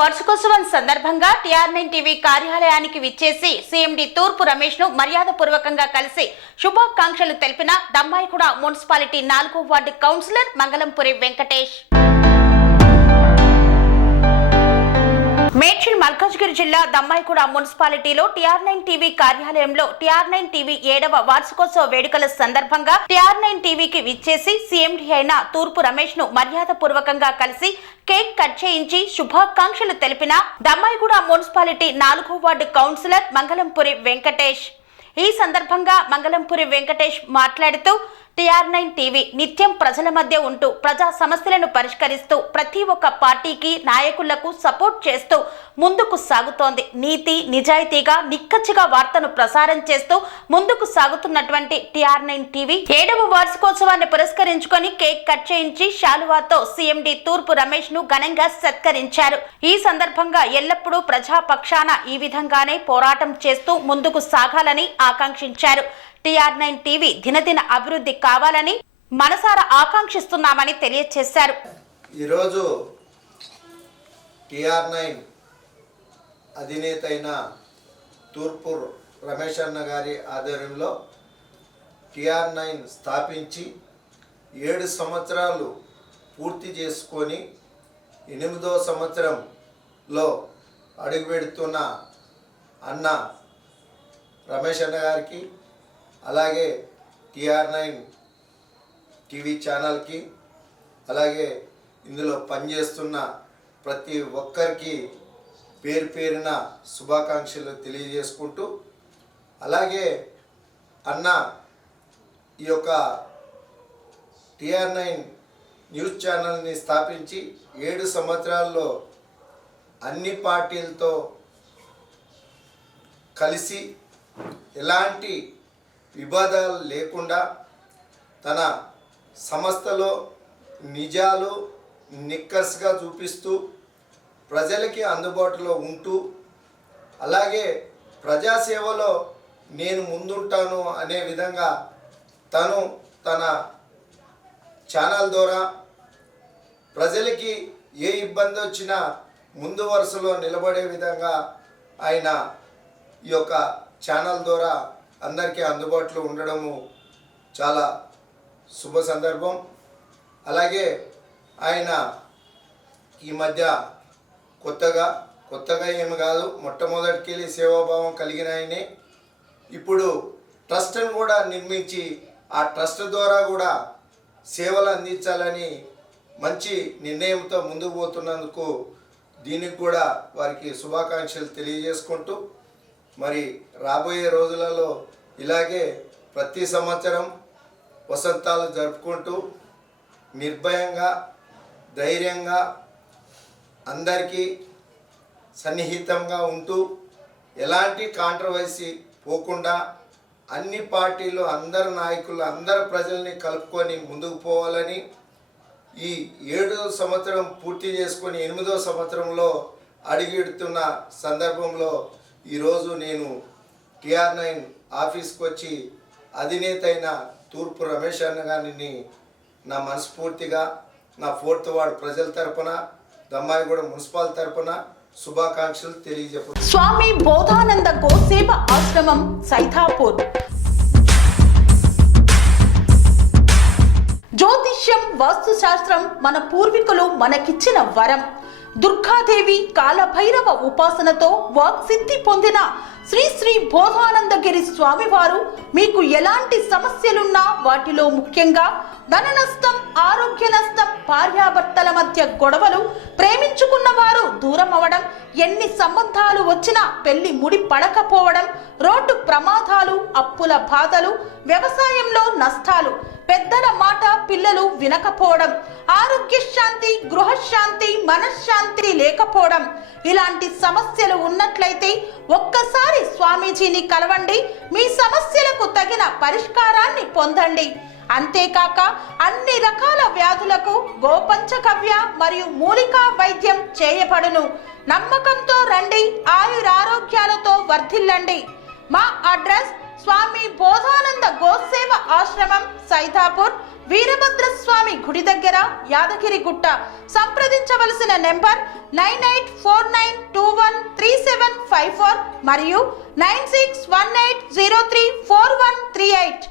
వార్షికోత్సవం సందర్భంగా TR9 TV కార్యాలయానికి విచ్చేసి సీఎండీ తూర్పు రమేష్ ను మర్యాదపూర్వకంగా కలిసి శుభాకాంక్షలు తెలిపిన దమ్మాయిగూడ మున్సిపాలిటీ 4వ వార్డు కౌన్సిలర్ మంగళంపురి వెంకటేష్. మేడ్చల్ మల్కాజ్గిరి జిల్లా దమ్మాయిగూడ మున్సిపాలిటీలో TR9 టీవీ కార్యాలయంలో TR9 టీవీ 7వ వార్షికోత్సవ వేడుకల సందర్భంగా TR9 టీవీకి విచ్చేసి సీఎండీ అయిన తూర్పు రమేష్ ను మర్యాదపూర్వకంగా కలిసి కేక్ కట్ చేయించి శుభాకాంక్షలు తెలిపిన దమ్మాయిగూడ మున్సిపాలిటీ 4వ వార్డు కౌన్సిలర్ మంగళంపురి వెంకటేష్. ఈ సందర్భంగా మంగళంపురి వెంకటేష్ మాట్లాడుతూ TR9 టీవీ నిత్యం ప్రజల మధ్య ఉంటూ ప్రజా సమస్యలను పరిష్కరిస్తూ ప్రతి ఒక్క పార్టీకి నాయకులకు సపోర్ట్ చేస్తూ ముందుకు సాగుతోంది. నీతి నిజాయితీగా నిక్కచ్చిగా వార్తను ప్రసారం చేస్తూ ముందుకు సాగుతున్నటువంటి TR9 టీవీ 7వ వార్షికోత్సవాన్ని పురస్కరించుకొని కేక్ కట్ చేయించి శాలువాతో సీఎండీ తూర్పు రమేష్ ను ఘనంగా సత్కరించారు. ఈ సందర్భంగా ఎల్లప్పుడూ ప్రజా పక్షాన ఈ విధంగానే పోరాటం చేస్తూ ముందుకు సాగాలని ఆకాంక్షించారు. TR9 టీవీ దినదిన అభివృద్ధి కావాలని మనసారా ఆకాంక్షిస్తున్నామని తెలియజేశారు. ఈరోజు TR9 అధినేత అయిన తూర్పు రమేష్ అన్న గారి ఆధ్వర్యంలో TR9 స్థాపించి 7 సంవత్సరాలు పూర్తి చేసుకొని 8వ సంవత్సరంలో అడుగుపెడుతున్న అన్న రమేష్ అన్న గారికి, అలాగే TR9 టీవీ ఛానల్కి, అలాగే ఇందులో పనిచేస్తున్న ప్రతి ఒక్కరికి పేరు పేరున శుభాకాంక్షలు తెలియజేసుకుంటూ, అలాగే అన్న ఈ యొక్క TR9 న్యూస్ ఛానల్ని స్థాపించి 7 సంవత్సరాల్లో అన్ని పార్టీలతో కలిసి ఎలాంటి వివాదాలు లేకుండా తన సంస్థలో నిజాలు నిక్కర్స్గా చూపిస్తూ ప్రజలకి అందుబాటులో ఉంటూ, అలాగే ప్రజాసేవలో నేను ముందుంటాను అనే విధంగా తను తన ఛానల్ ద్వారా ప్రజలకి ఏ ఇబ్బంది వచ్చినా ముందు వరుసలో నిలబడే విధంగా ఆయన ఈ యొక్క ఛానల్ ద్వారా అందరికీ అందుబాటులో ఉండడము చాలా శుభ సందర్భం. అలాగే ఆయన ఈ మధ్య కొత్తగా ఏమి కాదు, మొట్టమొదటికెళ్ళి సేవాభావం కలిగిన ఆయనే ఇప్పుడు ట్రస్ట్ను కూడా నిర్మించి ఆ ట్రస్ట్ ద్వారా కూడా సేవలు అందించాలని మంచి నిర్ణయంతో ముందుకు పోతున్నందుకు దీనికి కూడా వారికి శుభాకాంక్షలు తెలియజేసుకుంటూ, మరి రాబోయే రోజులలో ఇలాగే ప్రతి సంవత్సరం వసంతాలు జరుపుకుంటూ నిర్భయంగా ధైర్యంగా అందరికీ సన్నిహితంగా ఉంటూ ఎలాంటి కాంట్రవర్సీ పోకుండా అన్ని పార్టీలు అందరు నాయకులు అందరు ప్రజల్ని కలుపుకొని ముందుకు పోవాలని, ఈ 7వ సంవత్సరం పూర్తి చేసుకొని 8వ సంవత్సరంలో అడుగెడుతున్న సందర్భంలో ఈరోజు నేను TR9 ఆఫీస్కి వచ్చి అధినేత అయిన తూర్పు రమేష్ అన్న గారిని నా మనస్ఫూర్తిగా నా 4th వార్డు ప్రజల తరపున దమ్మాయిగూడ మున్సిపల్ తరపున శుభాకాంక్షలు తెలియజేస్తున్నాను. స్వామి బోధానంద గోసేవ ఆశ్రమం సైథాపూర్. జ్యోతిష్యం వాస్తు శాస్త్రం మన పూర్వీకులు మనకిచ్చిన వరం. దుర్గాదేవి కాలభైరవ ఉపాసనతో వాక్సిద్ధి పొందిన శ్రీ శ్రీ బోధానందగిరి స్వామివారు మీకు ఎలాంటి సమస్యలున్నా, వాటిలో ముఖ్యంగా ధన నష్టం, ఆరోగ్య నష్టం, భార్యాభర్తల మధ్య గొడవలు, ప్రేమించుకున్న వారు దూరం అవడం, ఎన్ని సంబంధాలు వచ్చినా పెళ్లి ముడి పడకపోవడం, రోడ్డు ప్రమాదాలు, అప్పుల బాధలు, వ్యవసాయంలో నష్టాలు, పెద్దల మాట పిల్లలు వినకపోవడం, ఆరోగ్య శాంతి, గృహశాంతి, మనశ్శాంతి లేకపోవడం, ఇలాంటి సమస్యలు ఉన్నట్లయితే ఒక్కసారి స్వామీజీని కలవండి. మీ సమస్యలకు తగిన పరిష్కారాన్ని పొందండి. అంతేకాక అన్ని రకాల వ్యాధులకు గోపంచగవ్య మరియు మూలికా వైద్యం చేయబడును. నమ్మకంతో రండి, ఆయురారోగ్యాలతో వర్ధిల్లండి. మా అడ్రస్ స్వామి బోధానంద గోసేవ ఆశ్రమం, సైదాపూర్, వీరభద్రస్వామి గుడి దగ్గర, యాదగిరిగుట్ట. సంప్రదించవలసిన నెంబర్ 9849213754 మరియు 9618034138.